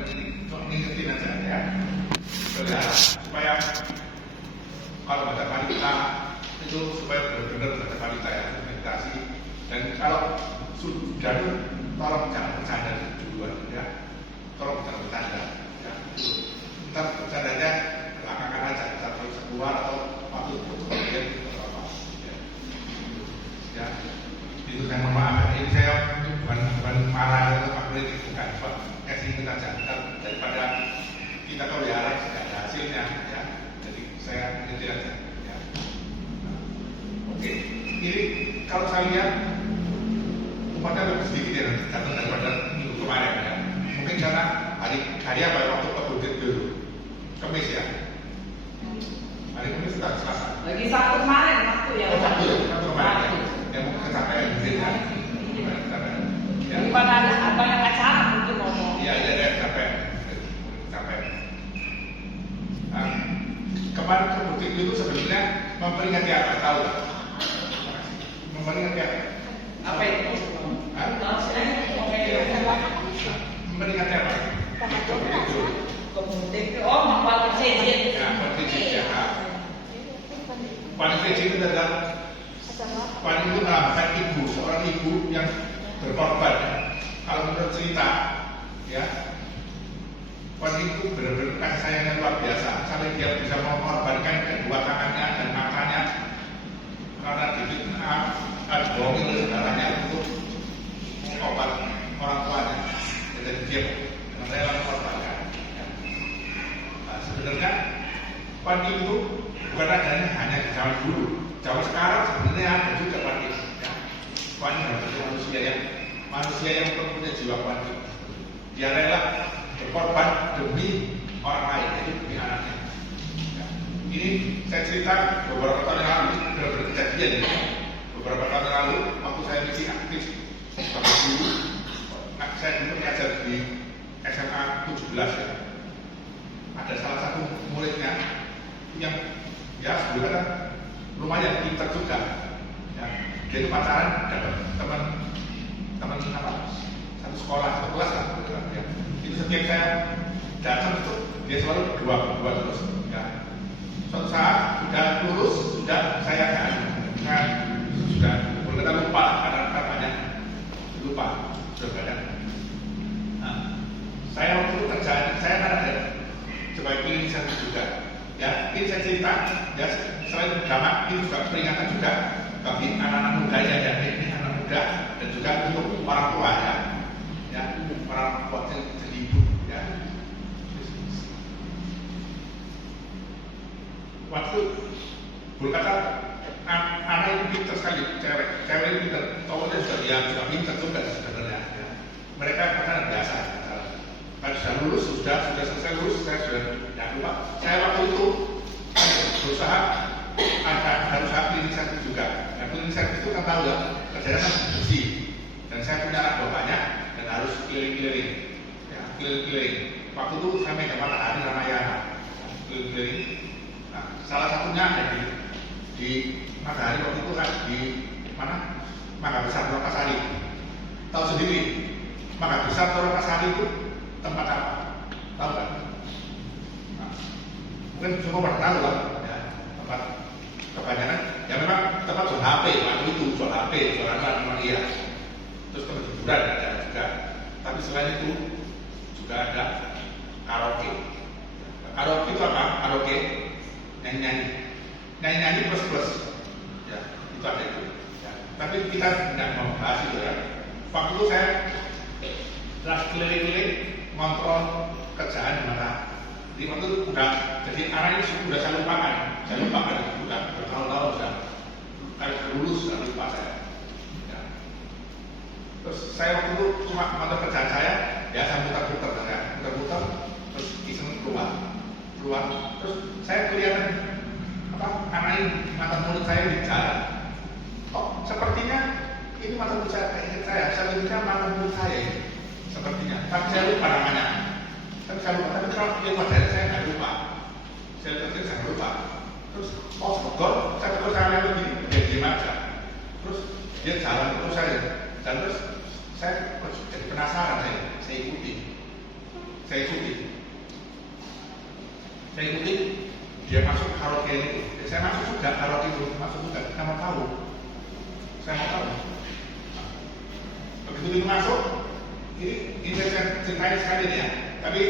cuma ngingetin aja ya. Berharap supaya kalau baca wanita itu supaya benar-benar baca wanita ya, meditasi. Dan kalau sudah tolong jangan bercanda duluan ya. Tolong jangan bercanda ya. Ntar bercandanya belakangan aja, ntar harus keluar atau waktu kemudian atau apa ya. Itu saya mohon maaf, ini saya bukan marah atau apa bukan, bukan kasih kita jangan daripada kita pelihara tidak ada hasilnya ya. Jadi saya ini aja ya. Oke, ini kalau saya lihat umatnya lebih sedikit ya datang daripada minggu kemarin ya. Mungkin karena hari apa ya, waktu kebutuhan dulu Kamis ya. Hari Kamis sudah Selasa. Lagi Sabtu kemarin waktu ya. Sabtu kemarin ya. Yang mungkin kecapean mungkin ya. Gimana ada banyak acara mungkin ngomong. Iya, capek. Kemarin kebutuhan itu sebenarnya memperingati apa? Tahu nggak? Memperingati apa? Apa itu? Memperingati apa? Kemudian, oh, membuat kejadian. Ya, kejadian. Paling kecil itu adalah paling itu melambangkan ibu, seorang ibu yang berkorban. Kalau menurut cerita, ya, paling itu benar-benar kasih sayangnya luar biasa. Sampai dia bisa mengorbankan kedua tangannya dan matanya karena difitnah, bohongin oleh saudaranya untuk mengobat orang tuanya. Jadi dia saya mengorbankan. Nah, sebenarnya pagi itu bukan adanya hanya di zaman dulu, zaman sekarang sebenarnya ada juga pagi. Ya. Pagi adalah manusia yang mempunyai jiwa pagi. Dia rela berkorban demi orang lain, yaitu demi anaknya. Ya. Ini saya cerita beberapa tahun yang lalu benar-benar kejadian. Ya. Beberapa tahun yang lalu waktu saya masih aktif sebagai guru, saya dulu mengajar di SMA 17 ya. Ada salah satu muridnya yang ya sebenarnya lumayan pintar juga. Ya. Dia itu pacaran dapat teman apa? Satu sekolah, satu kelas lah. Ya. Itu setiap saya datang itu dia selalu berdua terus. Ya. Suatu saat sudah lulus, sudah saya kan sudah kita lupa karena banyak lupa sudah banyak. Nah, saya waktu itu kerjaan saya kan ada sebagai inisiatif juga. Ya, ini saya cerita, ya selain drama ini juga peringatan juga bagi anak-anak muda ya, ini anak muda dan juga untuk orang tua ya orang tua jadi ibu ya. Waktu berkata anak itu pintar sekali, cewek itu pintar, cowoknya juga pintar juga sebenarnya. Ya. Mereka kan biasa. Kan sudah lulus, sudah selesai lulus, saya sudah tidak lupa. Saya waktu itu berusaha harus inisiatif juga. Dan inisiatif itu kan tahu ya, kerjanya kan bersih. Dan saya punya anak bapaknya dan harus keliling-keliling, ya, keliling-keliling. Waktu itu saya megang Matahari Ramayana, keliling-keliling. Nah, salah satunya ada di Matahari waktu itu kan di mana? Mangga Besar Purwakasari. Tahu sendiri, Mangga Besar Purwakasari itu tempat apa? Tahu kan? Nah, mungkin semua pernah tahu lah ya, tempat kebanyakan ya memang tempat jual HP waktu itu, jual HP, jual alat memang iya. Terus tempat hiburan ada juga. Tapi selain itu juga ada karaoke. Karaoke itu apa? Karaoke nyanyi plus ya, itu ada itu ya. Tapi kita tidak membahas itu ya. Waktu itu saya keliling-keliling kontrol kerjaan di mana. Jadi waktu itu udah, jadi arah ini sudah saya lupakan udah bertahun-tahun sudah lulus sudah lupa saya. Ya. Terus saya waktu itu cuma kontrol kerjaan saya, ya saya muter-muter terus iseng keluar. Terus saya kelihatan apa anak ini mata mulut saya di jalan. Oh sepertinya ini mata mulut saya pikirkan mata mulut saya ini. Sepertinya, tapi saya lupa namanya. Tapi kalau yang modern saya nggak lupa. Saya lupa. Terus, saya tegur saya begini, dia diam aja. Terus dia jalan terus saya, dan terus saya jadi penasaran, saya ikuti. saya ikuti dia masuk karaoke itu, saya masuk juga karaoke itu, masuk juga, saya mau tahu. Begitu itu masuk, ini saya cintai sekali ya. Tapi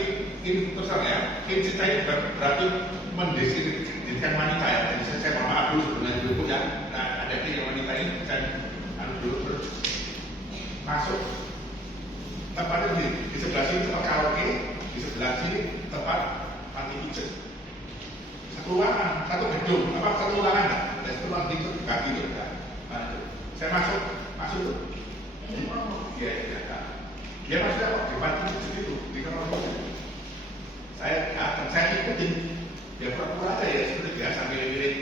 ini terus terang ya, ini cintai berarti mendiskreditkan wanita ya. Jadi saya mohon maaf dulu sebelumnya dulu ya. Nah, ada yang wanita ini saya dulu terus masuk. Tempatnya di sebelah sini tempat karaoke, di sebelah sini tempat mandi pijat. Satu ruangan, satu gedung, satu ruangan kan? Ada satu ruangan itu dibagi itu kan? Nah, saya masuk tuh. Iya. Dia masuk apa? Di mandi pijat itu, di kamar mandi. Saya ikutin. Dia pura-pura aja ya seperti biasa milih-milih.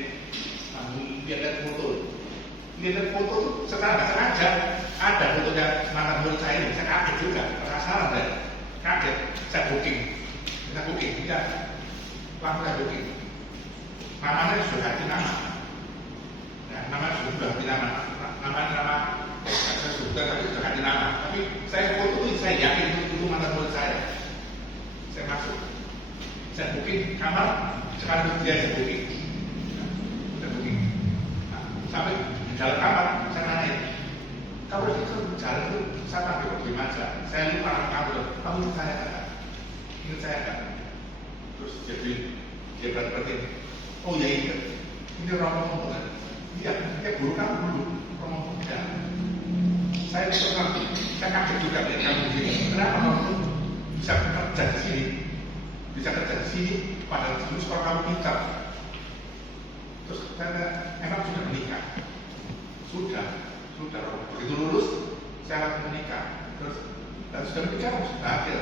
Lihat foto tuh sekarang nggak sengaja ada fotonya mantan murid saya ini, saya kaget juga, penasaran deh, kaget, saya booking, tidak, langsung saya booking, namanya sudah ganti nama, ya, nama sudah ganti nama, saya sudah ganti nama, tapi saya foto itu saya yakin itu mantan murid saya masuk, saya booking kamar, sekarang dia saya booking, sampai di dalam kamar saya nanya, kalau itu jalan itu saya pakai bagaimana aja, saya lupa kamu ingat saya kan, terus jadi dia berarti, oh ya ini orang ngomong kan, iya guru kamu dulu ngomong tidak, saya kaget juga lihat kamu begini, kenapa kamu bisa kerja di sini, padahal dulu sekolah kamu pintar. Terus saya emang sudah menikah, sudah begitu lulus saya langsung menikah, dan sudah menikah sudah bahagia,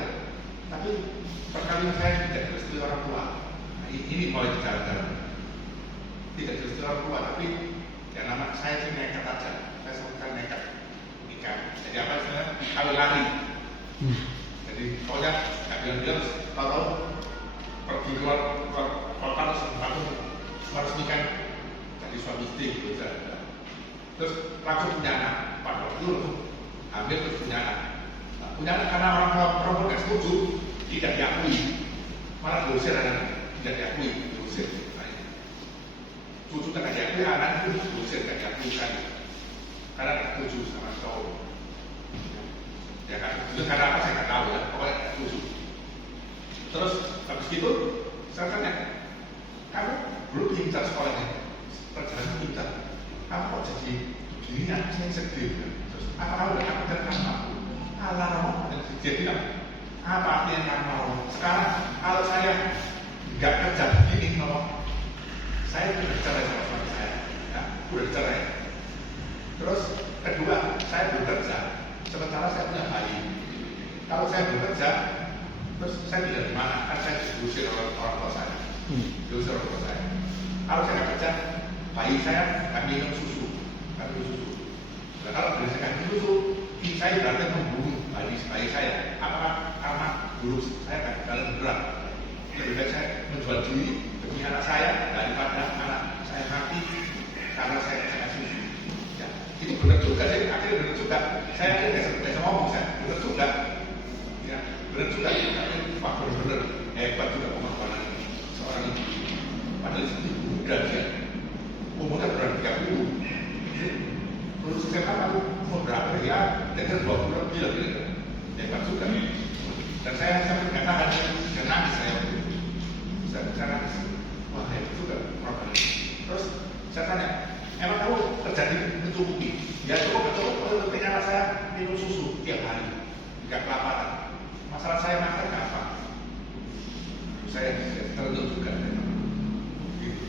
tapi perkalian saya tidak direstui orang tua. Nah, ini mulai jalan-jalan, tidak direstui orang tua, tapi yang nama saya sih nekat aja, saya sebutkan nekat menikah. Jadi apa istilahnya kawin lari. Jadi pokoknya nggak bilang kalau pergi keluar kota harus nikah jadi suami istri gitu saja. Terus langsung punya anak, pada waktu itu hampir terus punya anak. Nah, punya anak karena orang perempuan nggak setuju, tidak diakui, malah diusir anak, tidak diakui, diusir. Nah, cucu tidak diakui, anak itu diusir, tidak diakui kan, karena tidak setuju sama cowok. Ya kan, itu karena apa saya nggak tahu ya, pokoknya tidak setuju. Terus habis itu saya tanya, kamu belum pintar sekolahnya, perjalanan pintar, kamu kok jadi begini? Saya sedih. Terus apa kamu udah aku dan kamu? Alarm, dia bilang, apa artinya kamu? Sekarang kalau saya nggak kerja begini, saya udah cerai sama suami saya, ya, udah cerai. Terus kedua, saya belum kerja, sementara saya punya bayi. Kalau saya belum kerja, terus saya tidak di mana? Kan saya diusir oleh orang tua saya. Diusir oleh orang tua saya. Kalau saya nggak kerja, bayi saya nggak minum susu. Nah, kalau bayi saya nggak minum susu, saya berarti membunuh bayi saya. Apakah karena dulu saya nggak dalam berat? Lebih baik saya menjual diri demi anak saya daripada anak saya mati karena saya nggak susu. Ya, ini benar juga. Saya akhirnya benar juga. Saya akhirnya bisa ngomong saya benar juga. Ya, benar juga. Pak benar-benar hebat juga kemampuan seorang ibu. Padahal itu udah dia umurnya berapa 30. Lulus SMA kamu umur berapa ya? Dengar 20 lebih lagi. Hebat juga. Dan saya sampai nggak tahan dan nangis saya waktu itu. Saya nangis. Wah hebat juga problem. Terus saya tanya, emang kamu kerja di mencukupi? Ya cukup. Ketika anak saya minum susu tiap hari, nggak kelaparan. Masalah saya makan apa? Saya tertentu juga. Gitu.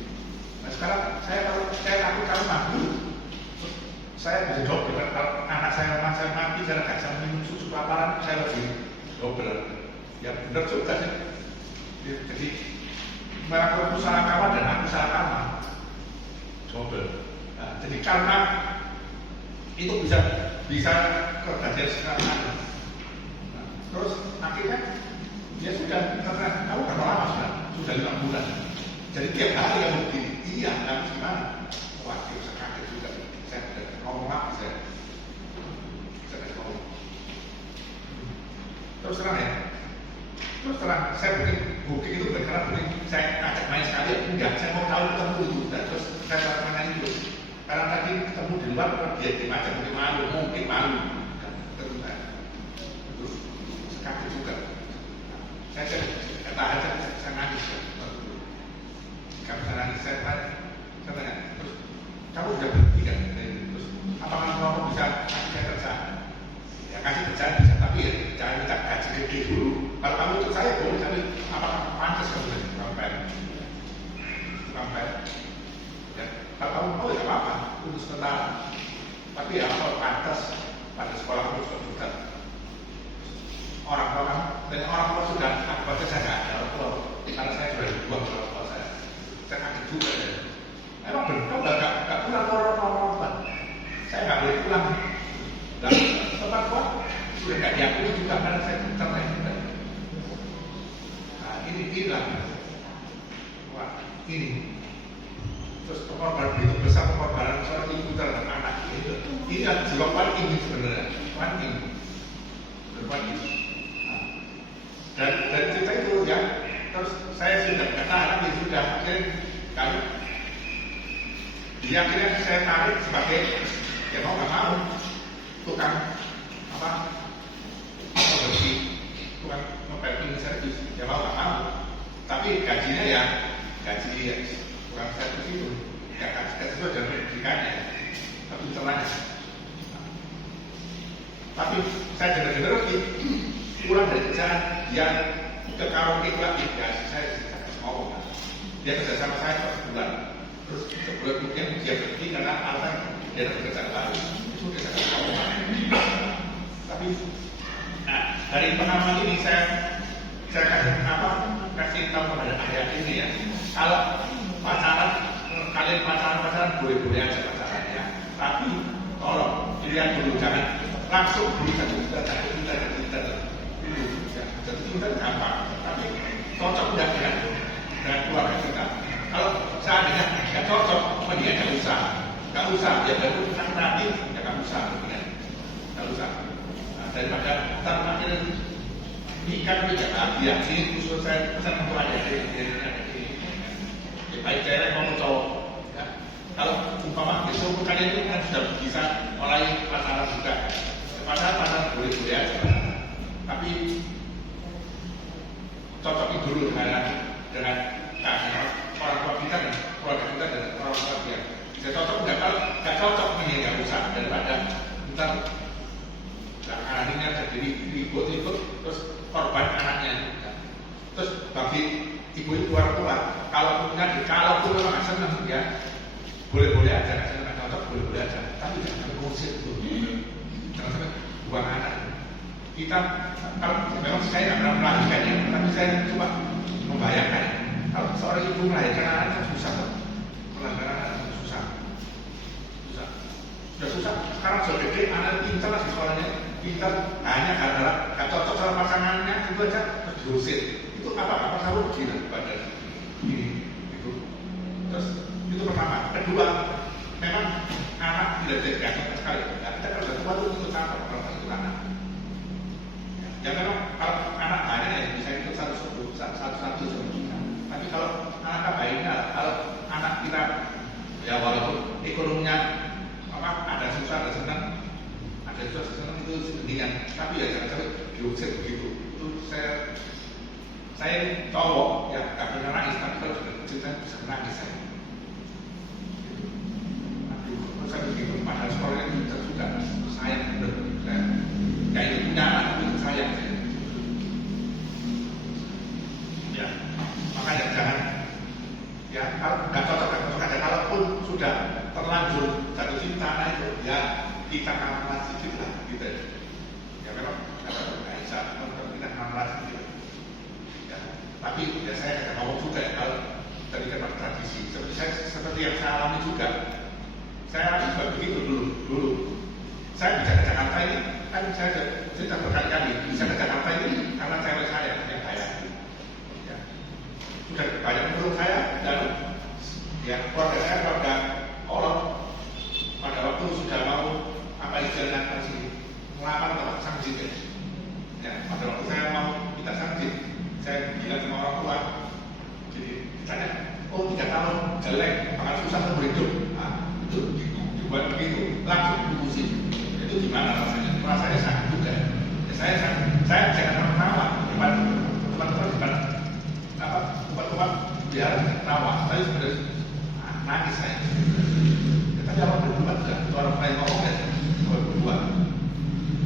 Nah sekarang saya takut kalau mampu, saya bisa double. Kalau anak saya mati karena nggak bisa minum susu kelaparan, saya lebih double. Ya benar juga sih. Jadi melakukan salah kawan dan aku salah kawan, double. Nah, jadi karena itu bisa kejadian sekarang. Terus akhirnya dia sudah karena kamu berapa lama sudah 5 bulan. Jadi tiap hari kamu begini, iya, tapi gimana? Wah, saya kaget juga. Saya sudah ngomong apa saya ngomong. Terus terang ya, Terus terang, saya booking itu bukan karena booking saya ajak main sekali, enggak, saya mau tahu ketemu dulu, dan terus saya tangan itu. Karena tadi ketemu di luar, dia dimacam mungkin malu, dan terus terus kaget juga. Saya kata aja, saya nangis ya. Kami saya nangis, saya tanya, terus kamu udah berhenti kan? Terus apakah kamu bisa kasih saya kerja? Ya kasih kerjaan bisa, tapi ya jangan minta gaji gede dulu. Kalau kamu ikut saya boleh, tapi apakah pantas kamu jadi tukang pel? Ya, kalau kamu mau ya apa-apa, untuk sementara. Tapi ya kalau pantas pada sekolah kamu sudah bukan orang tua sudah apa saja saya nggak ada orang tua, karena saya sudah dibuang orang tua saya kaget juga ya. Emang benar nggak pulang orang, saya nggak boleh pulang. Dan tempat tua sudah nggak diakui juga karena saya cerai. Nah inilah, wah ini. Terus pengorbanan begitu besar, pengorbanan seorang ibu terhadap anak itu. Ini adalah jiwa paling tinggi sebenarnya, paling tinggi. Dan cerita itu ya, terus saya sudah kata anak ya sudah, akhirnya kami dia akhirnya saya tarik sebagai ya mau nggak mau tukang bersih, tukang memperbaiki servis, ya mau nggak mau. Tapi gajinya ya gaji ya tukang servis itu, ya gaji itu ada pendidikannya, tapi celahnya. Tapi saya dengar lagi pulang dari kerjaan dia ke karaoke lagi, ya saya ngomong kan. Dia kerja sama saya per sebulan, terus sebulan kemudian dia berhenti karena alasan dia ada pekerjaan baru. Itu dia saya ngomong. Tapi dari pengalaman ini saya kasih tahu kepada ayah ini ya. Kalau pacaran, kalian pacaran boleh-boleh aja pacaran ya. Tapi tolong dilihat dulu, jangan langsung berikan kita dulu. Jadi kita gampang, tapi cocok tidak dengan keluarga kita. Kalau seandainya nggak cocok, dia nggak usah. Ya baru nanti ya nggak usah. Daripada kita akhirnya nikah tapi nggak bahagia. Ini khusus saya pesan untuk aja ini. Ya, baik cewek maupun cowok. Ya. Kalau umpama besok kalian itu kan sudah bisa mulai pacaran juga. Padahal pacaran boleh-boleh aja. Tapi cocokin dulu dengan orang tua kita dan keluarga kita dan orang tua dia. Bisa cocok nggak? Kalau nggak cocok ini nggak usah, daripada ntar akhirnya terjadi ribut terus korban anaknya. Terus bagi ibu orang tua, kalau pun memang nggak senang ya boleh-boleh aja, nggak cocok boleh-boleh aja, tapi jangan mengusir itu, jangan sampai buang anak. Kita kalau memang saya nggak pernah melahirkannya, tapi saya coba membayangkan kalau seorang ibu melahirkan anak susah, melahirkan anak susah. Sudah susah. Sekarang sudah gede, anak pintar lah sekolahnya, pintar hanya karena nggak cocok sama pasangannya itu aja terus diusir. Itu apa selalu begini pada ini itu. Terus itu pertama. Kedua, memang anak tidak digantung sekali. Kita kalau sudah tua itu sama kalau itu anak. Ya memang kalau anak banyak ya bisa ikut satu kita. Tapi kalau anak bayinya, kalau anak kita ya walaupun ekonominya ada susah ada senang itu sebenarnya. Tapi ya jangan sampai diusir begitu. Itu saya cowok ya nggak pernah nangis, tapi kalau sudah kecil saya bisa nangis saya. Terus saya begitu padahal sekolahnya bisa juga sayang benar saya. Kayak punya anak itu sayang saya. Ya, makanya jangan ya kalau nggak cocok aja. Kalaupun sudah terlanjur jatuh cinta anak itu ya kita ngalah sedikit lah gitu. Ya memang nggak bisa kita ngalah sedikit. Ya, tapi ya saya ngomong juga ya kalau tadi kan tradisi seperti yang saya alami juga. Saya juga begitu dulu. Saya bisa ke Jakarta ini, kan saya cerita berkali-kali bisa ke Jakarta ini karena cewek saya yang bayar. Ya. Sudah banyak menurut saya dan ya keluarga orang pada waktu sudah mau apa istilahnya melamar atau sanksi. Ya, pada waktu saya mau minta sanksi, saya bilang sama orang tua, jadi ditanya, oh 3 tahun jelek, bakal susah seumur hidup. Nah, itu dibuat begitu, langsung diputusin. Itu gimana rasanya? Rasanya sakit juga. Ya, saya jangan tertawa depan teman-teman depan tempat biar tertawa. Saya sebenarnya nangis saya. Ya, tapi orang berdua juga, orang lain ngomong ya, orang berdua.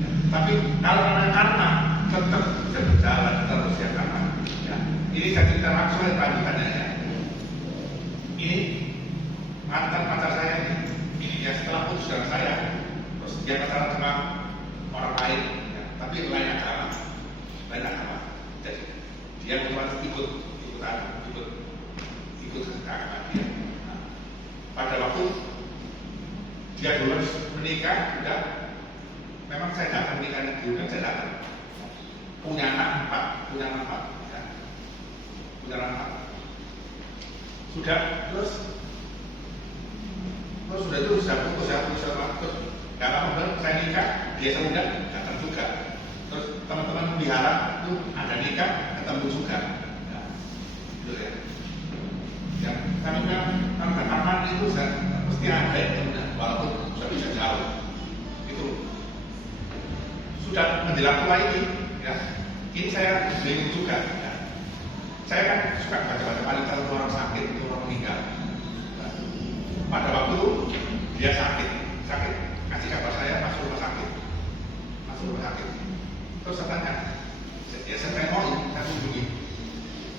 Ya, tapi kalau karena tetap bisa berjalan terus ya karena. Ya, ini saya cerita langsung ya tanya ya. Ini mantan pacar saya ini ya setelah putus dengan saya, terus dia pacaran sama orang lain, ya, tapi lain agama. Jadi dia otomatis ikut agama dia. Nah, pada waktu dia dulu menikah juga, memang saya datang menikahnya dulu kan saya datang. Punya anak 4, ya. Punya anak 4. Sudah terus sudah putus terus nggak lama saya nikah, dia sudah datang juga. Terus teman-teman pelihara itu ada nikah ketemu juga, ya, gitu ya. Yang kami bilang aman itu mesti ada itu, walaupun sudah bisa jauh. Itu sudah menjelang tua ini, ya. Ini saya bingung juga. Ya. Saya kan suka baca-baca paling satu orang sakit itu orang meninggal. Nah, pada waktu dia sakit, kasih kabar saya masuk rumah sakit. Terus saya tanya, ya saya tengokin, saya kunjungi.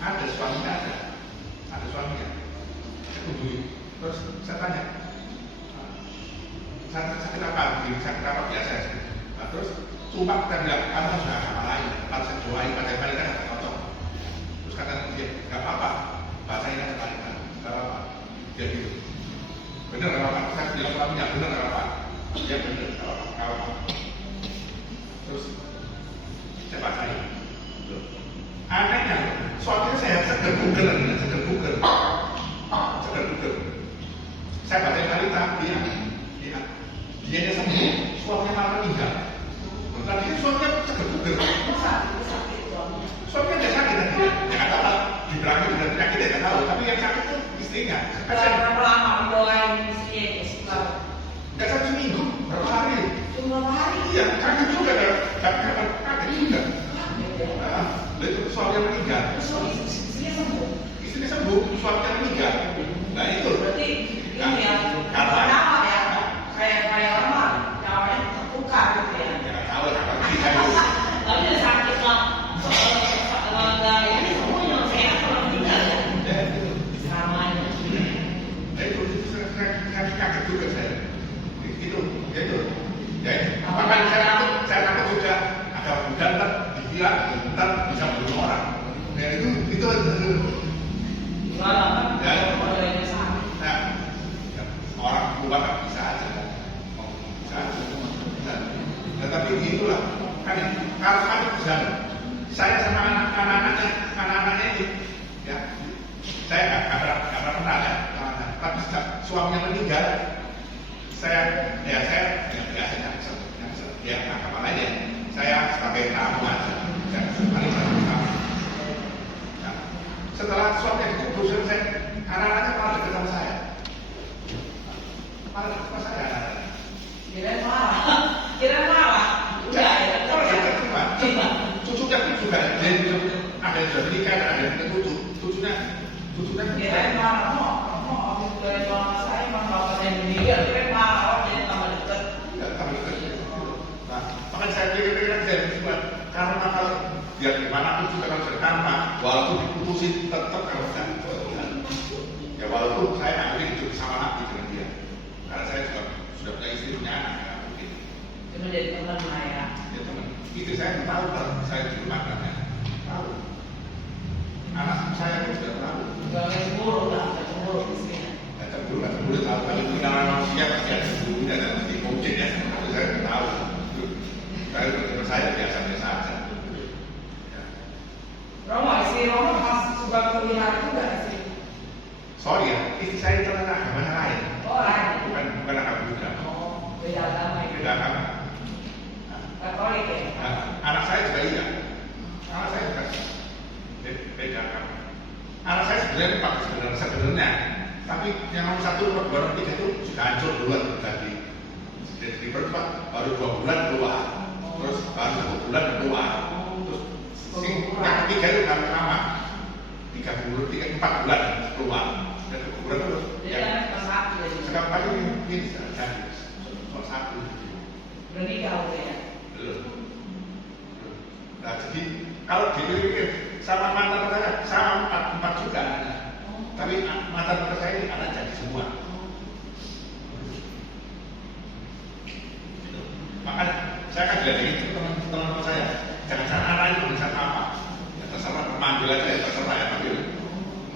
Ada suaminya, saya kunjungi. Terus saya tanya, sakit apa? Sakit apa biasa? Nah, terus sumpah kita bilang, kamu sudah agama lain, harus saya doain pada kali kan ada cocok. Terus kata dia, nggak apa-apa, bahasa ini ada kali kan, nggak apa-apa. Dia gitu. Bener nggak apa-apa? Saya bilang suaminya, bener nggak apa-apa? Dia bener, nggak apa-apa. Terus saya bacain. Anehnya, suaminya saya seger buger. Saya bacain cerita dia sembuh, suaminya malah meninggal. Tadi suaminya seger buger. Suaminya tidak sakit tadi, ya nggak tahu. Dibilangnya juga penyakit ya nggak tahu. Tapi yang sakit itu istrinya. Berapa lama doain istrinya? Nggak sampai seminggu, berapa hari? Cuma berapa hari? Iya, kaget juga kan? Kaget juga. Nah, itu suaminya meninggal. Istrinya sembuh, suaminya meninggal. Nah itu. Berarti ini ya, karena apa ya? Kayak orang namanya tertukar gitu ya. Ya nggak tahu, apa kita itu. Tapi udah sakit lah. Ini semuanya sehat kalau meninggal ya. Ya itu. Selamanya. Nah itu saya kaget juga saya. Itu. Makanya saya takut juga ada budak dikira ntar bisa bunuh orang. Ya itu. Gimana kan? Ya. Kalau yang sakit. Nah, orang tua kan bisa aja. Nah, tapi itulah kan kalau bisa saya sama anak-anaknya ini ya saya nggak pernah kenal ya, tapi suaminya meninggal saya biasa ya apa aja saya sebagai tamu aja paling satu tamu. Nah, setelah suaminya dikubur selesai anak-anaknya malah dekat sama saya. Kira marah. Udah ya. Cucunya pun juga ada yang sudah menikah, ada yang punya cucunya. Kira marah, mau dari mama saya, bapak saya meninggal, kira marah, dia tambah dekat. Enggak, tambah dekat. Nah, makanya saya pikir jadi buat karena kalau biar gimana pun juga kalau karma, walaupun diputusin tetap kalau ya walaupun saya nggak mungkin hidup sama lagi dengan dia, karena saya juga sudah punya istri punya anak, nggak mungkin. Cuma jadi teman lah ya. Ya teman, itu saya tahu kalau saya di rumah ya, tahu. Anak saya pun juga tahu. Gak cemburu lah, gak cemburu di sini. Nggak cemburu tahu, tapi kenal manusia pasti ada cemburu dan ada mungkin ya, tapi saya nggak tahu. Kalau menurut saya biasa-biasa aja. Romo, istri Romo masih suka pelihara juga sih. Sorry ya, istri saya itu anak agama lain. Oh lain. Bukan agama Buddha. Oh beda agama ya. Beda agama. Katolik ya. Anak saya juga iya. Anak saya juga. Jadi jalan Pak sebenarnya. Tapi yang nomor 1, nomor 2, nomor 3 itu sudah hancur duluan tadi. Jadi Pak baru 2 bulan keluar, terus baru 1 bulan keluar, terus yang ketiga itu nggak lama, 4 bulan keluar, dan kemudian terus. Sekarang pagi ini jadi nomor 1. Berarti kau ya? Belum. Nah jadi kalau dipikir sama mantan saya sama 4 juga ada. Tapi mantan saya ini anak jadi semua. Makanya saya akan bilang ini teman-teman saya, jangan anak itu bisa apa. Ya terserah manggil aja ya terserah ya panggil.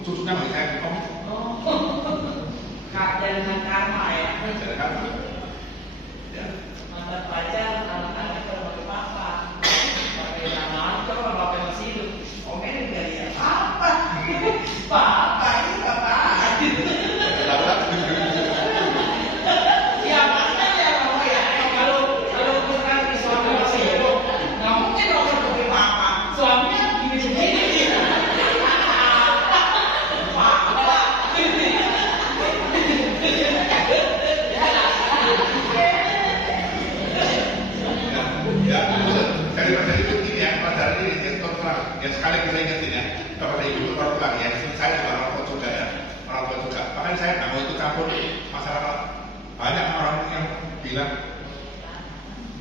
Cucunya bagi saya ngomong. Dengan karma ya. Jadi karma. Ya. Mantan pacar, anak-anak kalau papa, pakai nama kalau bapak masih hidup, omen dari apa? Papa ini papa. Ya makanya kamu ya kalau bukan suami masih hidup, nggak mungkin orang pakai papa. Suaminya gini-gini. Papa. Ya, daripada itu ini ya, pelajaran ini terus terang. Ya sekali kita ingetin ya, kepada ibu orang tua ya, saya juga orang tua juga ya, orang tua juga. Bahkan saya nggak mau itu campur masalah. Banyak orang yang bilang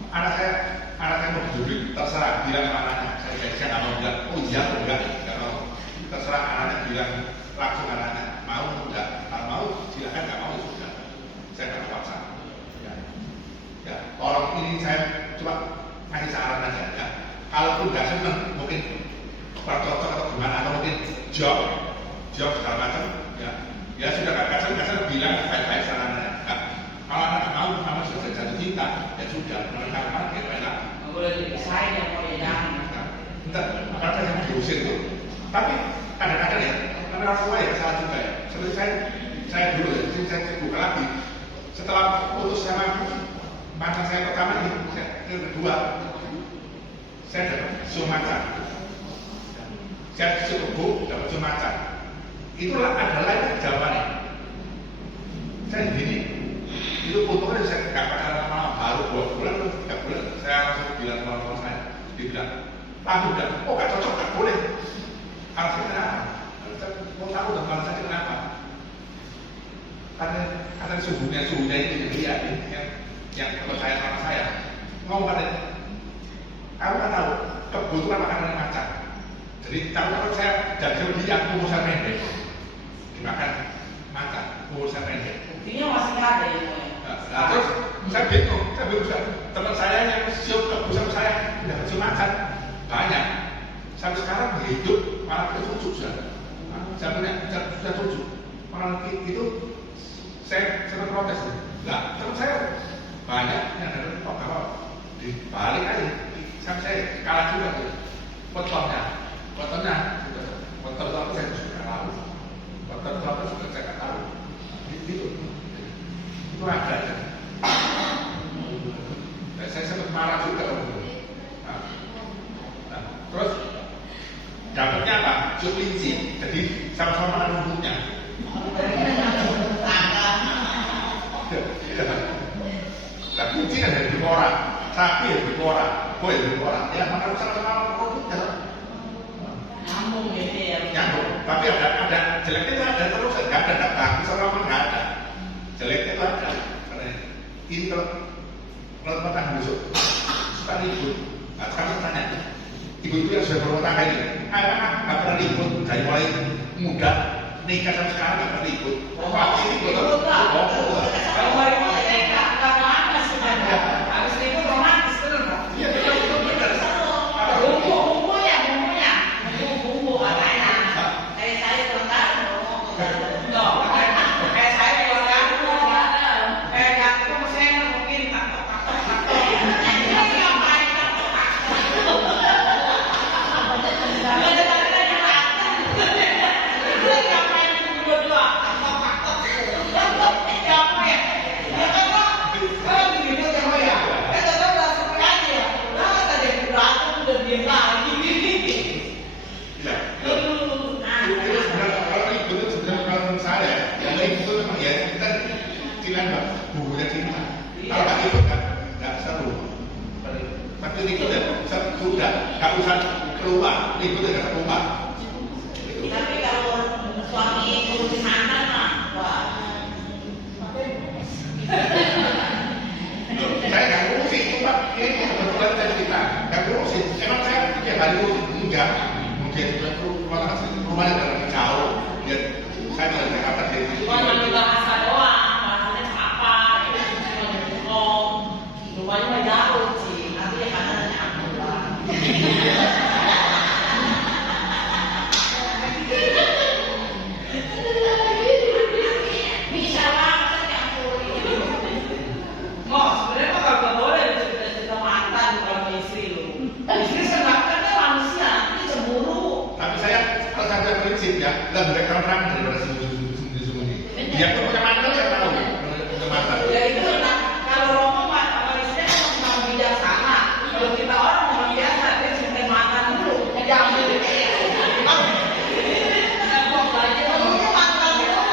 anak saya mau duduk terserah bilang sama anaknya. Saya nggak mau bilang, oh iya atau enggak, nggak mau. Terserah anaknya bilang langsung anaknya mau enggak, kalau mau silakan, nggak mau sudah. Saya nggak paksa. Ya, orang ini saya coba kasih saran aja ya. Kalaupun nggak seneng, mungkin cocok atau gimana, atau mungkin job segala macam, ya sudah nggak seneng bilang baik-baik sarannya. Kalau anak mau, kamu sudah jatuh cinta, ya sudah, mereka kan ya enak. Nggak boleh dipisahin yang mau jangan. Entar, apa yang diusir itu. Tapi kadang-kadang ya, karena orang tua ya salah juga ya. Seperti saya dulu ya, saya buka lagi. Setelah putus sama mantan saya pertama ini, yang kedua, saya dapat sumacan. Saya cukup dapat sumacan. Itulah adalah jawabannya. Saya begini, itu fotonya saya nggak pakai lama, baru 2 bulan atau 3 bulan, saya langsung bilang sama orang saya, dia bilang, langsung bilang, oh nggak cocok, nggak boleh. Alasannya kenapa? Saya mau tahu dong alasannya kenapa? Karena suhunya itu dia yang percaya sama saya mau katanya, aku kan tahu kebutuhan makanan macam. Jadi kalau saya jadi dia urusan pendek dimakan makan urusan pendek. Buktinya masih ada ya. Nah, terus saya bingung teman saya yang siap kebutuhan saya tidak bisa makan banyak. Sampai sekarang hidup malah ketujuh sudah. Saya punya sudah 7 orang itu saya sempat protes. Nah, teman saya banyak yang ada di bawah dibalik aja sampai saya kalah juga tuh potongnya saya juga tahu potong juga saya nggak tahu gitu itu ada ya. Saya sempat marah juga nah, terus dapatnya apa? Kelinci, jadi sama-sama rumputnya. Nah, kunci kan dari orang, sapi dari orang, kue dari orang, ya makan sama-sama rumputnya. Nyambung gitu ya. Nyambung, tapi ada jeleknya itu ada terus, nggak ada bagus sama nggak ada. Jeleknya itu ada, karena ini kalau makan busuk, suka ribut. Nah, sekarang tanya, ibu itu yang sudah berumah tangga ini, anak nggak pernah ribut dari mulai muda nikah sampai sekarang nggak pernah ribut. Pasti ribut terus. Kalau mau ribut ya nggak panas sebenarnya. Habis ribut romantis bener nggak? Iya benar. Bumbu katanya. Kayak saya keluarga loh. Kayak saya keluarga kayak aku mesin mungkin takut. Ini ngapain takut? Ngapain dua-dua? Takut. Ya apa ya? Ya kan ya kita pilihan bukunya cinta. Kalau nggak ikut kan nggak seru. Tapi ini kita sudah nggak usah keluar, ikut nggak keluar. Tapi kalau suami ngurusin anak mah, wah. Saya nggak ngurusin, cuma ini kebetulan dari kita nggak ngurusin. Emang saya tiap hari ngurusin enggak. Mungkin rumahnya dari jauh, dia saya dari Jakarta jadi. Cuma nanti bahasa doang, bahasanya apa? Itu cuma ngomong. Rumahnya mah jauh sih, nanti ya karena nyambung lah. Bisa banget nyampurin. Mau sebenarnya mah kagak boleh cerita mantan kalau istri lu. Istri sebabnya manusia, nanti cemburu. Tapi saya kalau sampai prinsip ya, lebih terang daripada sembunyi-sembunyi. Dia pun punya mantan saya tahu, punya mantan. Ya itu nah, kalau Romo sama istrinya kan memang bijaksana. Kalau kita orang memang biasa, dia cerita mantan dulu, jangan dulu. Mantan dulu,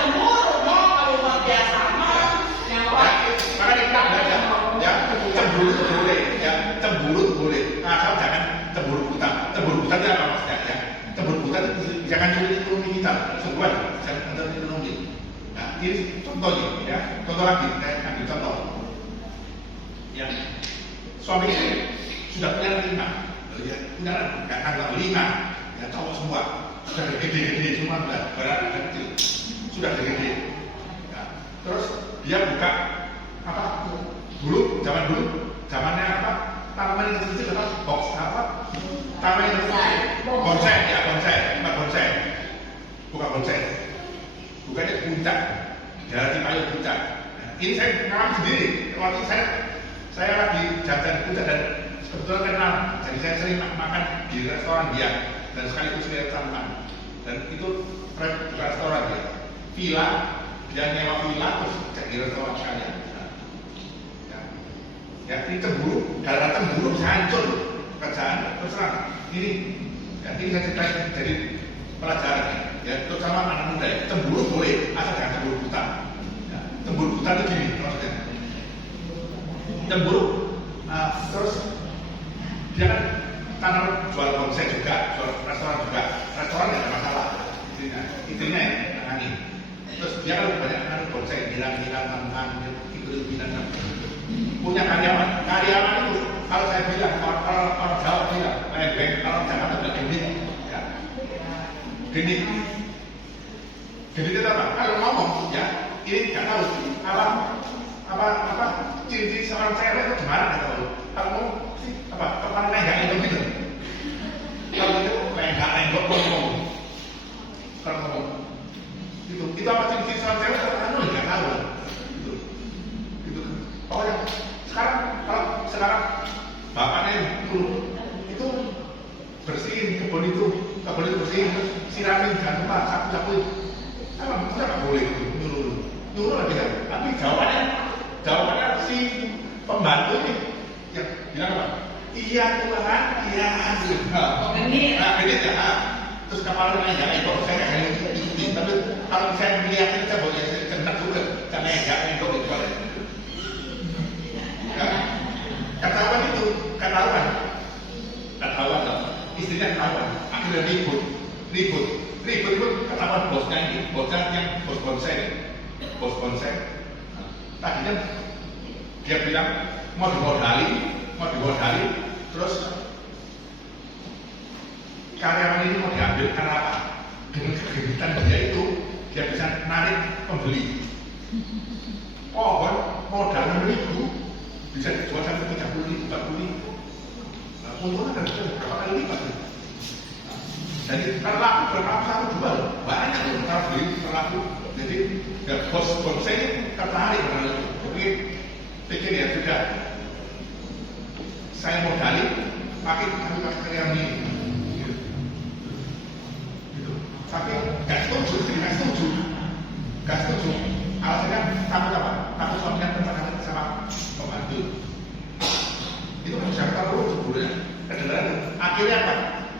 cemburu mau kalau luar biasa mah. Makanya kita belajar, ya cemburu itu boleh, ya cemburu itu boleh. Asal jangan cemburu buta. Cemburu buta itu apa maksudnya? Ya cemburu buta itu jangan curi ekonomi kita, sebuah jangan curi ekonomi. Nah ini contohnya, ya contoh lagi, saya ambil contoh. Ya suami ini sudah punya anak 5, ya punya anak 5, ya cowok semua, sudah gede-gede semua, berat kecil, sudah gede. Ya, terus dia buka apa? Zamannya apa? Tanaman yang kecil apa? Box apa? Tanaman yang kecil. Bonsai, ya bonsai. Buka bonsai. Bukannya puncak. Dari payung puncak. Nah, ini saya ngalami sendiri. Waktu saya lagi jajan puncak dan kebetulan kenal. Jadi saya sering makan di restoran dia dan sekaligus lihat tanaman. Dan itu bukan restoran dia. Villa, dia nyewa villa terus jadi restoran sekalian. Ya ini cemburu, karena cemburu bisa hancur pekerjaan terserah. Ini saya ceritain jadi pelajaran ya, terutama anak muda ya. Cemburu boleh, asal jangan cemburu buta. Ya, cemburu buta itu gini maksudnya. Cemburu, terus dia kan tanam jual bonsai juga, jual restoran juga. Restoran nggak ada masalah, istrinya yang nangani. Terus dia kan banyak nanam bonsai, bilang-bilang teman-teman, ikut binatang. Punya karyawan itu kalau saya bilang orang Jawa bilang lembeng, orang Jakarta bilang genit, ya. Genit itu apa? Kalau ngomong ya ini nggak tahu apa ciri-ciri seorang cewek itu gimana nggak tahu. Kalau ngomong sih apa kepala lenggak gitu. Kalau itu lenggak ngomong. Kalau ngomong itu apa ciri-ciri seorang cewek itu nggak tahu. Pokoknya sekarang bapaknya itu bersihin kebun itu bersihin terus siramin jangan lupa sapu emang kita nggak boleh nyuruh lagi kan. Tapi jawabannya si pembantu ini yang bilang apa? Iya Tuhan, iya. Genit ya. Terus kapalnya nggak ekor, saya nggak ngikutin. Tapi kalau saya melihatnya saya boleh cendak juga, karena nggak ekor itu boleh. Ketahuan dong. Istrinya ketahuan. Akhirnya ribut itu ketahuan bosnya ini, bos bonsai. Tadinya dia bilang mau dimodali, terus karyawan ini mau diambil karena apa? Dengan kegenitan dia itu, dia bisa narik pembeli. Modal 6.000 bisa dijual sampai 30.000, 40.000. Nah, untungnya kan bisa berapa kali lipat. Jadi kalau laku berapa satu jual banyak kalau beli laku. Jadi ya, bos bonsai tertarik dengan itu. Jadi pikir ya sudah, saya modali pakai karyawan ini. Gitu. Tapi nggak setuju. Alasannya takut apa? Takut suaminya tertekan sama pembantu. Itu kan bisa terlalu sebenarnya. Akhirnya apa?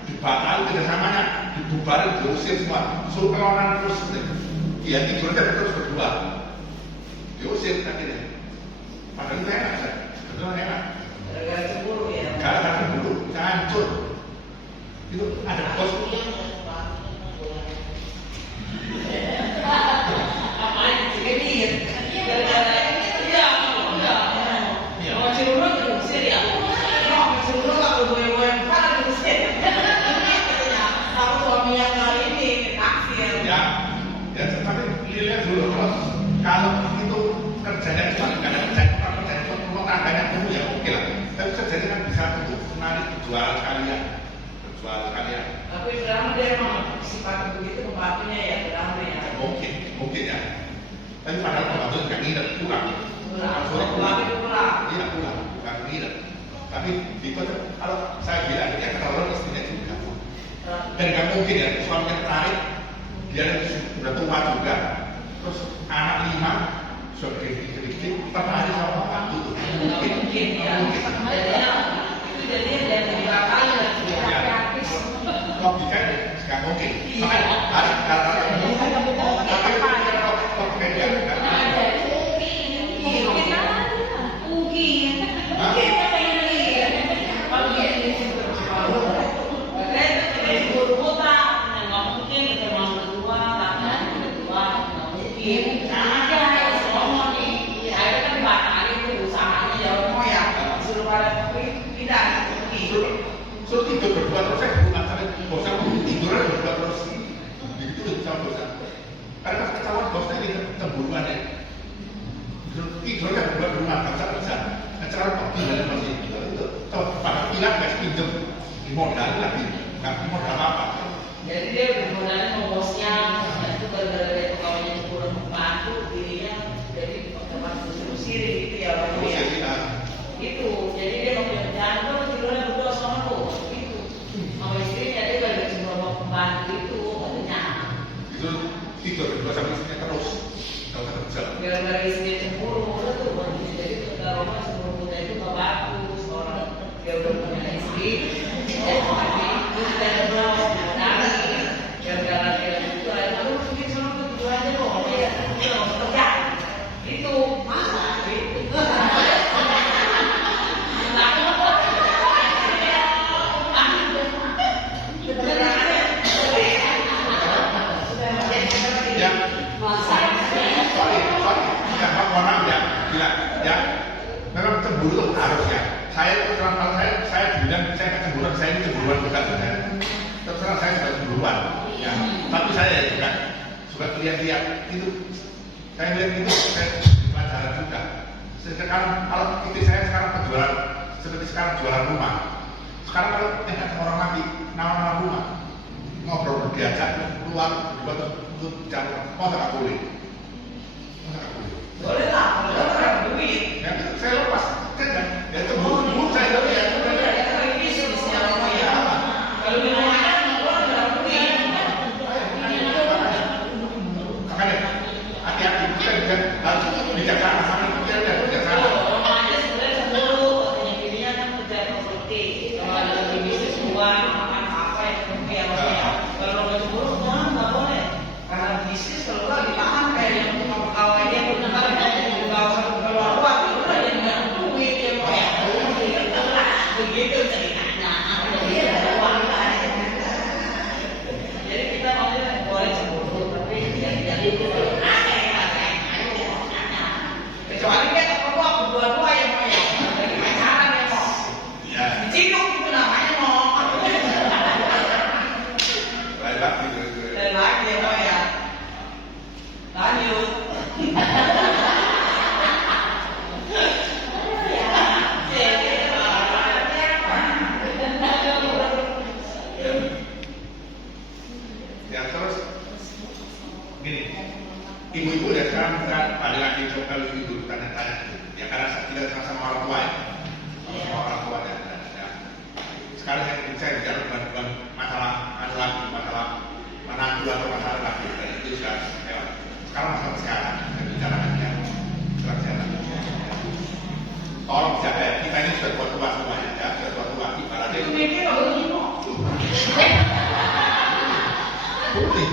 Dibatalkan kerjasamanya, dibubarin, diusir semua. Suruh perlawanan terus. Iya, tidurnya terus berdua. Diusir akhirnya. Padahal itu enak, betul enak. Gara-gara cemburu ya. Gara-gara cemburu, bisa hancur. Itu ada bos. Apaan sih genit? Gara-gara iya. Mau cemburu diusir ya. Mau cemburu nggak goyang-goyang kan diusir. Sama suaminya kali ini naksir. Ya, tapi lihat dulu kalau itu kerjanya cuma nggak ada kerjaan rumah tangganya dulu ya oke lah. Tapi kerjanya kan bisa untuk menarik penjualan kalian. Tapi drama dia emang sifat begitu pembantunya ya drama ya. Mungkin ya. Tapi padahal pembantu nggak nginep pulang. Pulang. Iya pulang, nggak nginep. Tapi kalau saya bilang ya kalau istrinya juga. Dan nggak mungkin ya suaminya tertarik, dia sudah tua juga, terus anak 5 sudah sedikit tertarik sama pembantu. Mungkin ya. Jadinya dari belakang ya. Logikanya nggak mungkin. Makanya harus kata-kata suruh tidur berdua terus saya bukan sampai bosan tidurnya berdua terus begitu sama bosan karena ketahuan bosnya ini cemburuan ya tidurnya berdua di rumah nggak bisa acara kopi dan masih itu kalau pada bilang nggak pinjam di modal lagi nggak modal apa jadi dia udah modalnya sama bosnya itu gara-gara dia pegawainya kurang membantu dirinya jadi teman usir gitu ya itu jadi dia mau jalan tuh tidurnya berdua sama lu gitu sama istrinya dia gak cuma mau pembantu itu katanya itu tidur berdua sama istrinya terus kalau kerja gara-gara istrinya cemburu tuh jadi ketika rumah cemburu itu gak bagus orang dia udah punya istri tapi terus dia terus menangis gara-gara dia itu lalu mungkin sama tidur aja loh ya udah mau kerja itu masa itu memang cemburu itu harus ya. Saya terus terang saya bilang saya kecemburuan, saya ini cemburuan bukan sebenarnya. Terus terang saya sudah cemburuan, ya. Tapi saya juga lihat-lihat itu. Saya lihat itu saya pelajaran juga. Sekarang kalau istri saya sekarang penjualan seperti sekarang jualan rumah. Sekarang kalau orang lagi nawar rumah ngobrol diajak keluar buat untuk jalan, nggak boleh. Boleh lah, kalau orang duit. Ya, saya lepas, kan ya cemburu saya tahu ya. Kalau di rumahnya orang nggak duit. Makanya hati-hati kita juga harus bijaksana sama kita dan bijaksana. Rumahnya sebenarnya cemburu, katanya dirinya kan kerja properti. Kalau ada lagi bisnis uang, makan apa yang kalau nggak cemburu, nggak boleh. Karena bisnis kalau nggak ditahan kayak yang pegawainya begitu ceritanya. Jadi kita maunya boleh cemburu, tapi jadi itu kecuali kita perlu berdua-dua yang mau ya, dari pacaran ya mau. Diciduk itu namanya mau. Dan lagi ya mau ya. Lanjut. Ibu-ibu ya sekarang balik lagi coba ibu tanya-tanya ya karena tidak sama orang tua ya sama orang tua ya. Sekarang saya bicara bukan masalah menantu atau masalah laki dan itu sudah lewat. Sekarang masalah sekarang saya bicarakan ya sekarang tolong jaga kita ini sudah tua semuanya ya sudah tua ibaratnya putih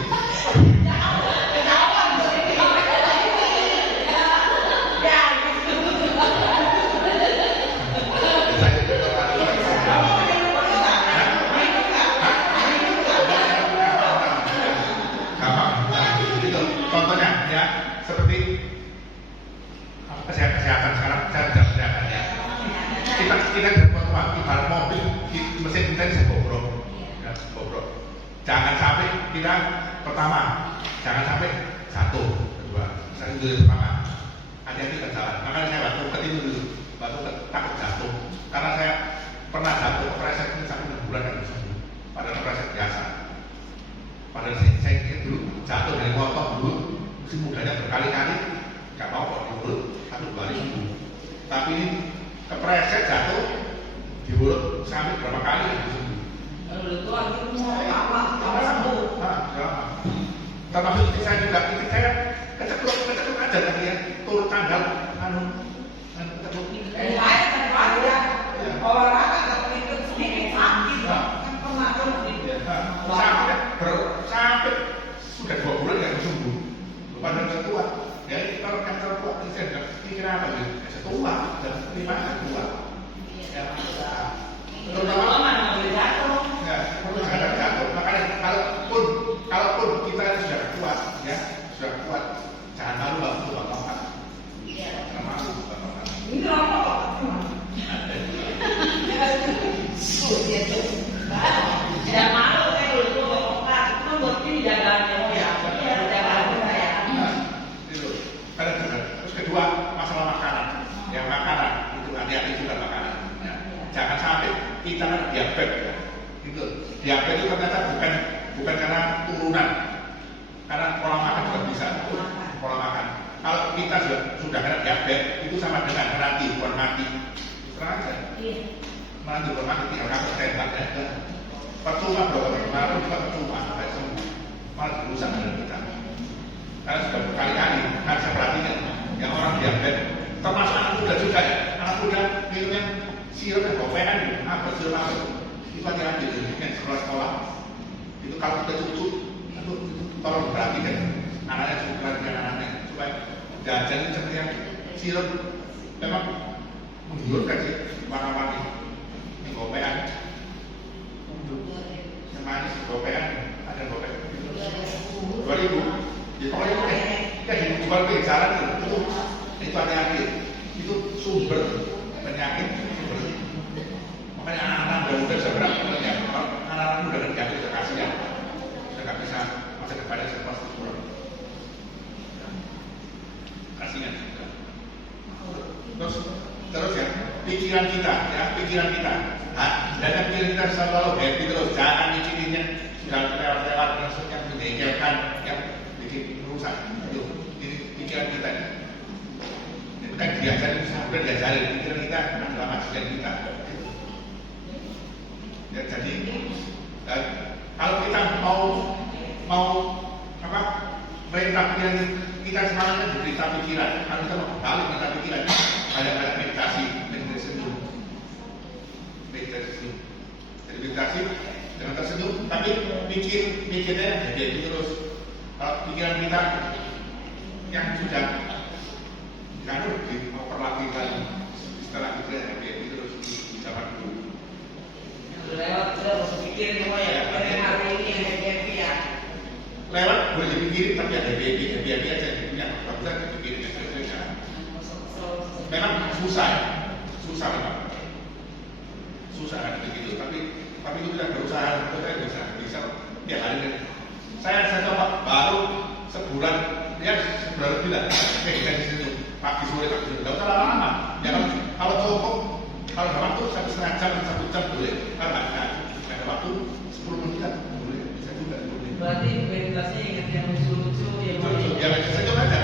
sampai kita pertama, jangan sampai jatuh. Kedua, saya itu pertama, hati-hati berjalan. Makanya saya waktu ketemu dulu, waktu takut jatuh, karena saya pernah jatuh operasi ini sampai 6 bulan dan sembuh. Padahal operasi biasa. Padahal saya dulu jatuh dari motor dulu, musim mudanya berkali-kali, nggak mau kok di mulut, 1-2 hari sembuh. Tapi ini kepreset jatuh di mulut sampai berapa kali sembuh. Termasuk istri saya juga, istri saya kecekluk aja tadi ya, turun tanggal, kecekluk. Olahraga kalau ikut sedikit sakit, kan pernah sampai sudah 2 bulan nggak sembuh. Padahal saya tua, ya kalau kan tua, saya nggak pikir apa gitu, saya tua, dan terima saya tua. Ya, terutama mana boleh jatuh. ya, jangan jatuh. Makanya kalaupun kita sudah kuat, ya sudah kuat, jangan malu waktu bapak. Jangan malu bapak. Ini apa? Tidak malu saya dulu bapak. Itu buat ini jagaannya ya. Jagaan saya. Itu. Terus kedua masalah makanan. Ya makanan itu hati-hati juga makanan. Ya. Jangan sampai kita diabetes. Ya. Itu diabetes itu ternyata bukan karena turunan, karena pola makan juga bisa. Pola makan. Kalau kita sudah kena diabetes itu sama dengan mati, bukan mati. Terang aja. Mati bukan mati tinggal kamu tembak aja. Percuma berapa kemarin juga percuma, tidak sembuh. Malah berusaha dengan kita. Karena sudah berkali-kali, kan saya perhatikan yang orang diabetes, termasuk anak muda juga ya. Anak muda minumnya sirup yang gopean, apa sirup apa itu? Itu hati-hati yang sekolah-sekolah. Itu kalau kita cucu, itu tolong perhatikan anaknya, perhatikan anaknya supaya jajan seperti yang sirup memang menggiurkan sih warna-warni. Ini gopean. Yang manis gopean, ada gopean. 2000. Ya pokoknya kita dijual ke jalan itu hati-hati. Itu sumber penyakit. Makanya anak-anak muda sebenarnya anak-anak muda kan gak bisa kasihan, sudah gak bisa masa depannya pasti kurang. Kasihan juga. Terus ya pikiran kita. Dan pikiran kita selalu happy terus, jangan mikirinnya sudah lewat masuk yang menengkelkan, yang bikin rusak. Itu pikiran kita. Itu kan diajarin, sudah diajarin pikiran kita adalah majikan kita. Ya, jadi kalau kita mau merintah pikiran kita semangatnya berita pikiran, kalau kita mau balik merintah pikiran, ada meditasi senyum. Jadi meditasi dengan tersenyum, tapi mikirnya jadi terus. Kalau pikiran kita yang sudah kan mau perlakukan setelah pikiran jadi terus di zaman dulu. Lewat sudah harus pikir semua ya. Hari ini happy ya. Lewat boleh dipikirin tapi ada happy aja punya. Kalau bisa dipikirin aja. Memang susah memang. Susah kan begitu. Tapi itu kita berusaha, kita bisa tiap hari. Saya coba baru sebulan lebih lah. Kita di situ pagi sore nggak usah lama. Ya kalau cukup. Kalau ada waktu 1,5 jam, 1 jam boleh. Kalau nggak ada waktu 10 menit boleh, bisa juga boleh. Berarti meditasinya ingat yang lucu-lucu ya boleh. Ya senyum aja.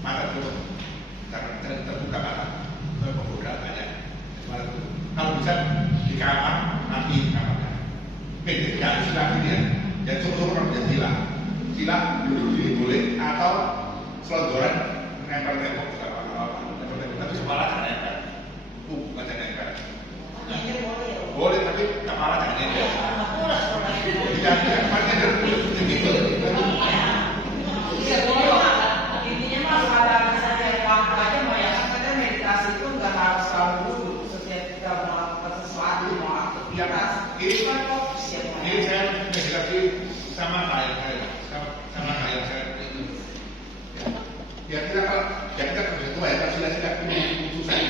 Mata tutup, jangan terbuka mata. Pembukaan banyak. Kalau bisa di kamar, nanti di kamarnya. Meditasi harus lagi dia. Yang cukup bisa sila duduk diri boleh atau selonjoran nempel tembok juga apa-apa. Tapi kepala jangan nempel, bukan jangan nempel. Boleh tapi kepala jangan nempel. Tidak, makanya begitu. Intinya mah ada misalnya waktu aja mau ya kan kadang meditasi itu nggak harus selalu duduk setiap kita melakukan sesuatu mau aktivitas. Ini kan fokus ya. Ini saya meditasi sama klien saya itu. Ya kita begitu ya, kalau sila-sila susah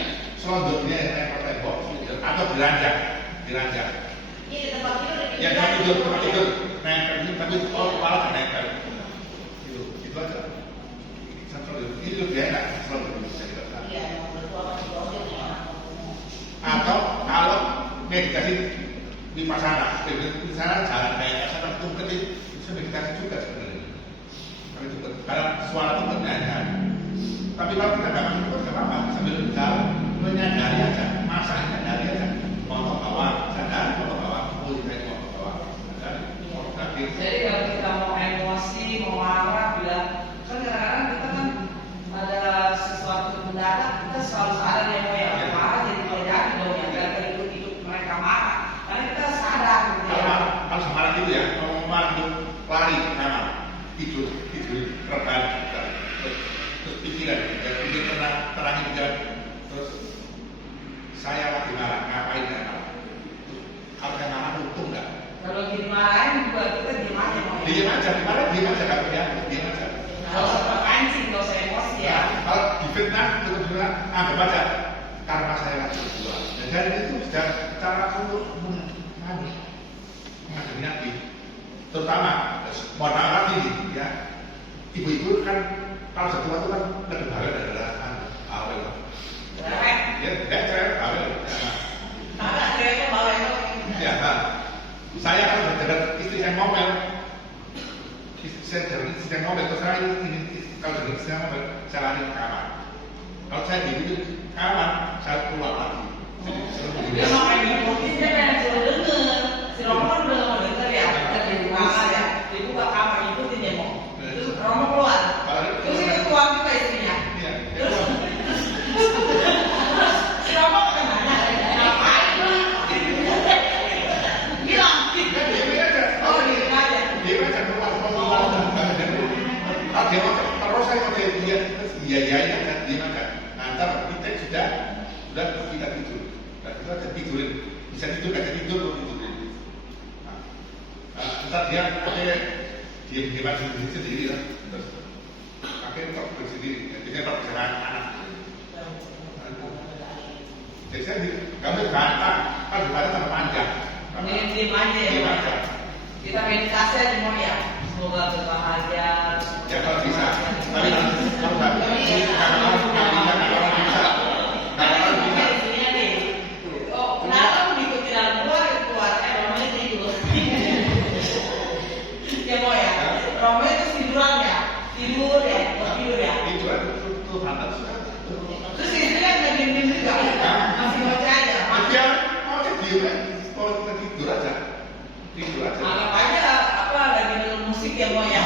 selonjornya yang tembok atau diranjak Ya tempat tidur, nempel ini tapi kepala nggak nempel. Itu aja. Ini lebih enak selalu bisa kita atau kalau meditasi di pasana, di sana jalan kayak pasana itu kecil, bisa meditasi juga sebenarnya. Karena suara itu bernyanyi. Tapi kalau kita nggak masuk nggak apa-apa, sambil jalan menyadari aja, masa nyadari aja, motor bawah, sadar motor bawah, mulai motor bawah, sadar motor kaki. Jadi kalau kita mau emosi, mau marah, bilang kan kadang-kadang kita kan ada sesuatu mendadak, kita selalu sadar ya mau ya marah jadi terjadi dong ya, gara-gara hidup mereka marah, karena kita sadar gitu ya. Kalau semarang itu ya, kalau mau marah itu lari ke kamar, tidur, rebahan, terus pikiran, pikir terangin pikiran, terus saya lagi marah, ngapain ya? Kalau saya marah untung nggak? Kalau dimarahin juga kita diem aja mau ya. Diem aja, dimarahin diem aja, nggak punya, diem aja. Kalau usah pancing, nggak usah emosi ya. Kalau difitnah, terus anggap aja karma saya lagi berjuang. Dan dari itu sudah cara untuk menghadapi nabi. Terutama, mohon maaf ini ya, ibu-ibu kan kalau setua itu kan lebih bawel adalah bawel. Ya, cewek bawel. Karena ceweknya bawel. Ya, saya kalau dengar istri saya ngomel, terus saya ini kalau dengar istri saya ngomel, saya lari ke kamar. Kalau saya di kamar, saya keluar lagi. Dia mau ngikutin, dia pengen suruh denger. Si Romo kan udah mau denger ya, kita di kamar ya, dibuka kamar ngikutin dia mau. Terus Romo keluar, terus itu keluar juga istrinya. Terus si Romo kan nanya, ngapain lu? Bilang, oh diem aja. Dia aja keluar. Kalau dia mau terus saya mau dia iya kan dia makan. Nanti kita sudah kita tidur. Dan kita aja tidurin. Bisa tidur nggak tidur lo tidurin. Ntar dia pakai diem sendiri lah. Terus pakai top sendiri. Jadi top jalan anak. Jadi saya kami bantah, kan bantah tambah panjang. Diem aja ya. Kita meditasi aja mau ya. Semoga berbahagia. Ya kalau bisa. Tapi kalau nggak bisa, kalau bisa. Istrinya nih. Oh, kenapa lu diikutin aku keluar? Romanya tidur. Ya mau ya. Romanya itu tiduran ya. Tidur ya. Tidur itu pantas. Terus istrinya nggak diem juga. Masih baca aja. Dia mau diem, mau tidur aja. Anggap aja apa lagi denger musik ya mau ya.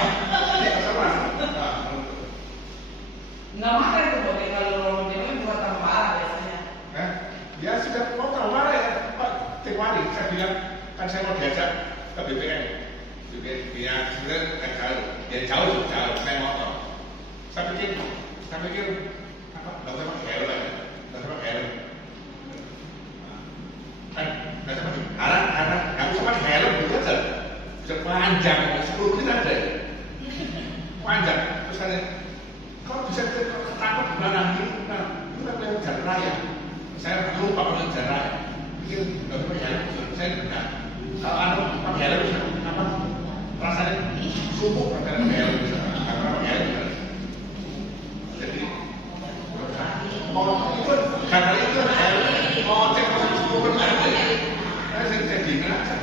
Nggak makan tuh Bobi kalau Romo dia buat tambah marah biasanya. Ya sudah mau tahu marah ya Pak Tekwani. Saya bilang kan saya mau diajak ke BPN. Dia sebenarnya jauh, saya motor. Saya pikir apa? Nggak usah pakai helm aja, nggak usah pakai helm. Kan nggak usah pakai karena nggak usah pakai helm gitu aja. Bisa panjang, 10 menit ada. Panjang. Terus saya kalau bisa ketangkap di mana itu kan lewat jalan raya. Saya lupa lewat jalan raya. Pikir nggak usah pakai helm, saya benar. Kalau pakai helm bisa apa? Rasanya sumuk pakai helm bisa, karena pakai helm. Jadi mau itu karena itu mau cek masuk sumur kan ada. Saya gimana aja.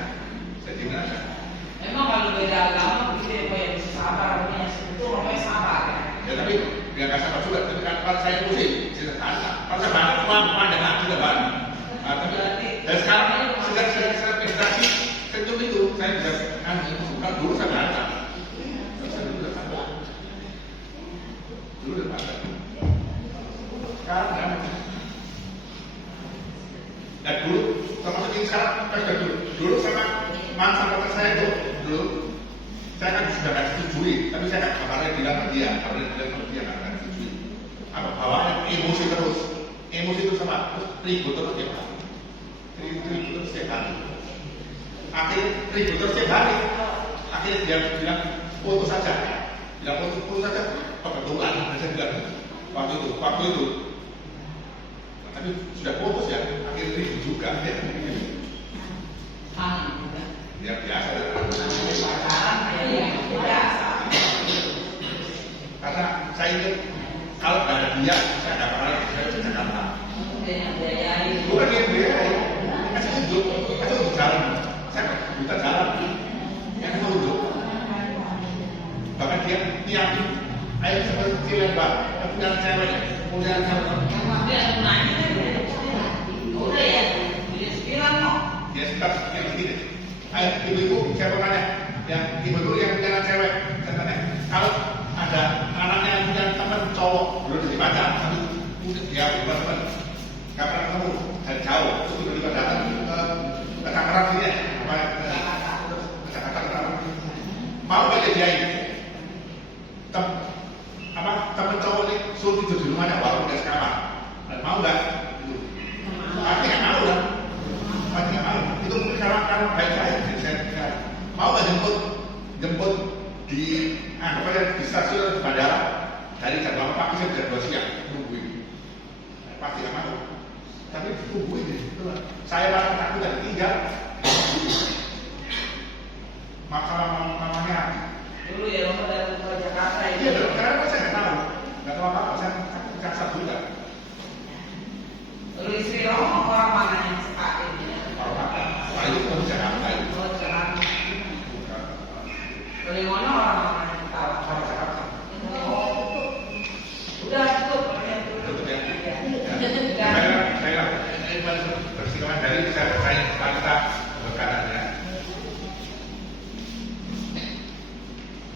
Memang kalau beda agama gitu ya bisa sabar, namanya itu namanya sabar. Ya tapi dia nggak sabar juga. Tapi kan saya musik, saya tanya. Kalau saya banyak pelan-pelan juga banyak. Tapi dan sekarang saya meditasi tentu itu saya bisa bukan dulu saya baca. Saya dulu udah baca. Sekarang kan. Dan dulu termasuk ini sekarang dulu sama mantan pacar saya itu dulu saya kan sudah nggak setujui, tapi saya nggak kabarnya bilang ke dia, nggak setujui. Apa bawahnya emosi itu sama terus ribut terus tiap hari. Akhirnya ribut terus tiap hari. Akhirnya dia bilang putus saja, kebetulan saya bilang waktu itu. Tapi sudah putus ya, akhirnya ribut juga ya. Pangan juga. Ya biasa. Pasaran kayaknya biasa. Karena saya ingat kalau nggak ada dia, saya nggak bakal ke Jakarta. Dia yang biayain. Bukan dia biaya, kasih hidup jalan. Saya nggak buta jalan, yang mau hidup. Bahkan dia tiapin air seperti kecil yang punya cewek, punya cewek. Dia nanya udah ya, dia sekilan kok. Dia sekitar yang begini. Ayo ibu-ibu siapa tanya? Yang ibu-ibu yang punya cewek, saya tanya. Kalau ada anaknya yang punya teman cowok, belum jadi pacar, tapi mungkin dia bukan teman. Gak pernah ketemu dari jauh, terus tiba-tiba datang ke Tangerang sini ya, ke Jakarta. Mau gak dia ini? Teman cowok ini suruh tidur di rumahnya walaupun dia sekamar. Mau gak? Pasti nggak mau kan? Pasti nggak mau. Itu mungkin karena baik saya. Mau nggak jemput di di stasiun di bandara dari jam 8 pagi sampai jam 2 siang nungguin. Pasti nggak mau. Tapi tungguin deh. Saya malah takut dan tinggal. Masalah mamanya. Dulu ya Romo dari Jakarta itu. Iya, karena saya nggak tahu apa-apa. Saya kasar juga. Lalu istri Romo orang mana yang sepakat ini? Orang itu pun Jakarta itu. Oh, Jakarta. Lalu mana orang mana yang tahu? Orang Jakarta. Udah cukup. Betul ya. Saya bersihkan dari saya kita berkanannya.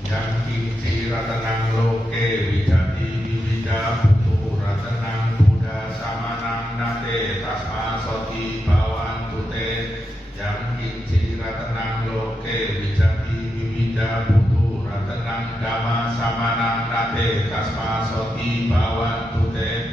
Yang kinci ratanang loke wijati wida putu ratanang buddha samanang nate tasma soti bawan tute. Yang kinci ratanang loke wijati wida putu ratanang dhamma samanang nate tasma soti bawan tute.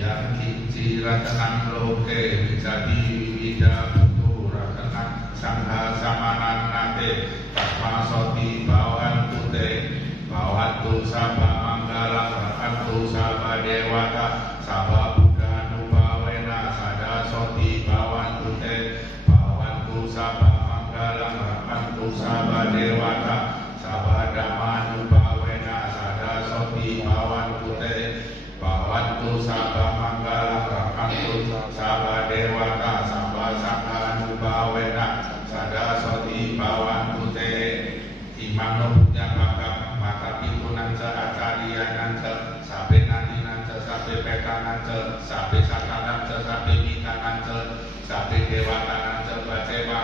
Yang kinci ratanang loke wijati wida putu ratanang sangha samanang nate tasma soti bawan tute. Bawantu sabha manggala rakantu sabha dewata sabha buddha nubawena sada soti bawan tute. Bawantu sabha manggala rakantu sabha dewata sabha dhamma nubawena sada soti bawan tute. Bawantu sabha manggala rakantu sabha dewata sabha sangha nubawena sada soti bawan tute. Imam punya bakal mata pintu nanca acarya nanca sabe nani nanca sabe peta nanca sabe sata nanca sabe mita nanca sabe dewata nanca bacema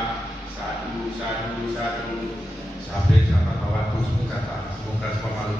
sadu sabe sata kawan tus muka pemalu.